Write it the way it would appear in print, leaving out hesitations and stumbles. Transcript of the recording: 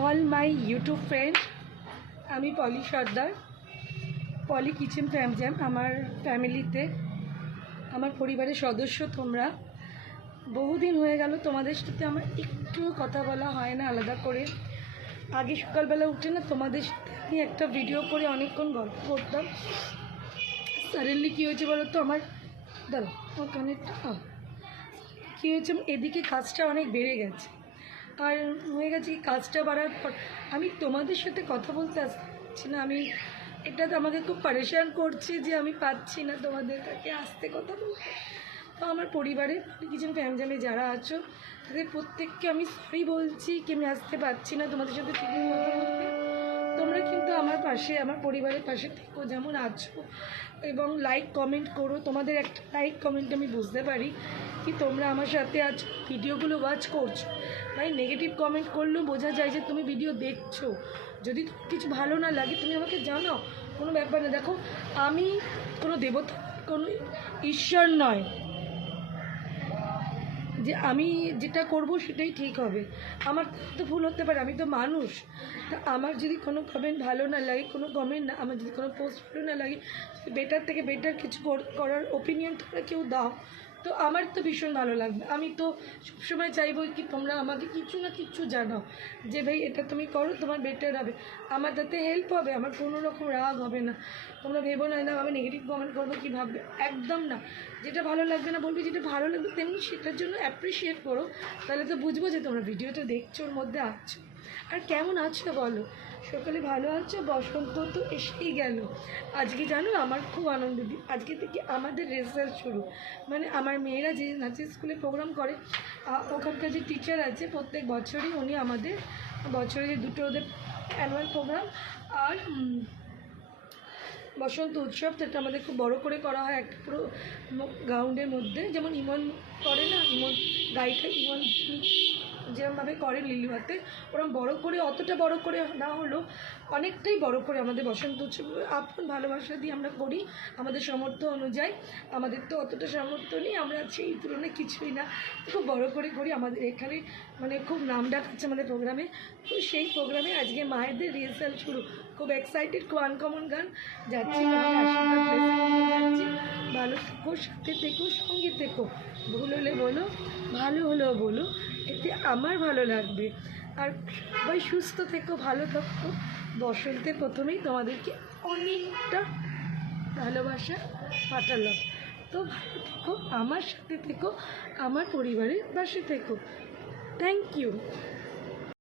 All my YouTube friend, আমি পলি সর্দার, পলি kitchen ফ্যাম jam. আমার ফ্যামিলিতে আমার পরিবারের সদস্য তোমরা। বহুদিন হয়ে গেল তোমাদের সাথে আমার একটুও কথা বলা হয় না আলাদা করে। আগে সকালবেলা উঠে না তোমাদের সাথে আমি একটা ভিডিও করে অনেকক্ষণ গল্প করতাম। সাডেনলি কী হয়েছে বলো তো, আমার দাঁড়া আমার কানেরটা কী হয়েছে, এদিকে কাজটা অনেক বেড়ে গেছে। আর হয়ে গেছে কি, কাজটা বাড়ার পর আমি তোমাদের সাথে কথা বলতে আসছি না। এটা তো আমাকে খুব পরেশান করছে যে আমি পাচ্ছি না তোমাদের কাছে আসতে কথা বলতে। তো আমার পরিবারে কিচেন ফ্যাম জ্যামে যারা আছো তাদের প্রত্যেককে আমি সরি বলছি কি আমি আসতে পারছি না তোমাদের সাথে ঠিকই কথা বলতে। তোমরা কিন্তু আমার পাশে, আমার পরিবারের পাশে থেকো যেমন আছো, এবং লাইক কমেন্ট করো। তোমাদের একটা লাইক কমেন্ট আমি বুঝতে পারি কি তোমরা আমার সাথে আজ ভিডিওগুলো ওয়াচ করছো। ভাই নেগেটিভ কমেন্ট করলেও বোঝা যায় যে তুমি ভিডিও দেখছো। যদি কিছু ভালো না লাগে তুমি আমাকে জানাও, কোনো ব্যাপার না। দেখো আমি কোনো দেবতা, কোনো ঈশ্বর নয় যে আমি যেটা করব সেটাই ঠিক হবে। আমার তো ভুল হতে পারে, আমি তো মানুষ। তা আমার যদি কোনো কমেন্ট ভালো না লাগে, কোনো কমেন্ট না, আমার যদি কোনো পোস্ট ভালো না লাগে, বেটার থেকে বেটার কিছু করার ওপিনিয়ন তোমরা কেউ দাও, তো আমার তো ভীষণ ভালো লাগবে। আমি তো সবসময় চাইবো কি তোমরা আমাকে কিছু না কিছু জানাও যে ভাই এটা তুমি করো, তোমার বেটার হবে, আমার তাতে হেল্প হবে, আমার কোনো রকম রাগ হবে না। তোমরা ভেবো না না আমি নেগেটিভ কমেন্ট করবো কী ভাববে, একদম না। যেটা ভালো লাগবে না বলবি, যেটা ভালো লাগবে তেমনি সেটার জন্য অ্যাপ্রিসিয়েট করো। তাহলে তো বুঝবো যে তোমরা ভিডিওটা দেখছো, ওর মধ্যে আছো। আর কেমন আছো বলো, সকালে ভালো আছো? বসন্ত তো এসেই গেল। আজকে জানো আমার খুব আনন্দ, আজকে থেকে আমাদের রেজাল্ট শুরু। মানে আমার মেয়েরা যে নাচের স্কুলে প্রোগ্রাম করে, ওখানকার যে টিচার আছে প্রত্যেক বছরই উনি আমাদের বছরে যে দুটো ওদের অ্যানুয়াল প্রোগ্রাম আর বসন্ত উৎসব, যেটা আমাদের খুব বড় করে করা হয় একটা পুরো গ্রাউন্ডের মধ্যে। যেমন ইমন করে না, ইমন গায়িকা ইমন যেরকমভাবে করেন লিলুয়াতে, ওরকম বড় করে, অতটা বড় করে না হলেও অনেকটাই বড় করে আমাদের বসন্ত উৎসব আপন ভালোবাসা দিয়ে আমরা করি আমাদের সামর্থ্য অনুযায়ী। আমাদের তো অতটা সামর্থ্য নেই, আমরা সেই তুলনায় কিছুই না, খুব বড় করে করি। আমাদের এখানে মানে খুব নাম ডাকাচ্ছে আমাদের প্রোগ্রামে। তো সেই প্রোগ্রামে আজকে মায়েদের রিহার্সাল শুরু। খুব এক্সাইটেড, খুব আনকমন গান যাচ্ছি, তোমাদের আশীর্বাদ ব্লেসিং নিয়ে যাচ্ছি। ভালো থেকো, সাথে থেকো, সঙ্গে থেকো। ভুল হলে বলো, ভালো হলেও বলো, এতে আমার ভালো লাগবে। আর সবাই সুস্থ থেকো, ভালো থাকো। বসন্তের প্রথমেই তোমাদেরকে অনেকটা ভালোবাসা পাঠালাম। তো ভালো থেকো, আমার সাথে থেকো, আমার পরিবারের পাশে থেকো। Thank you.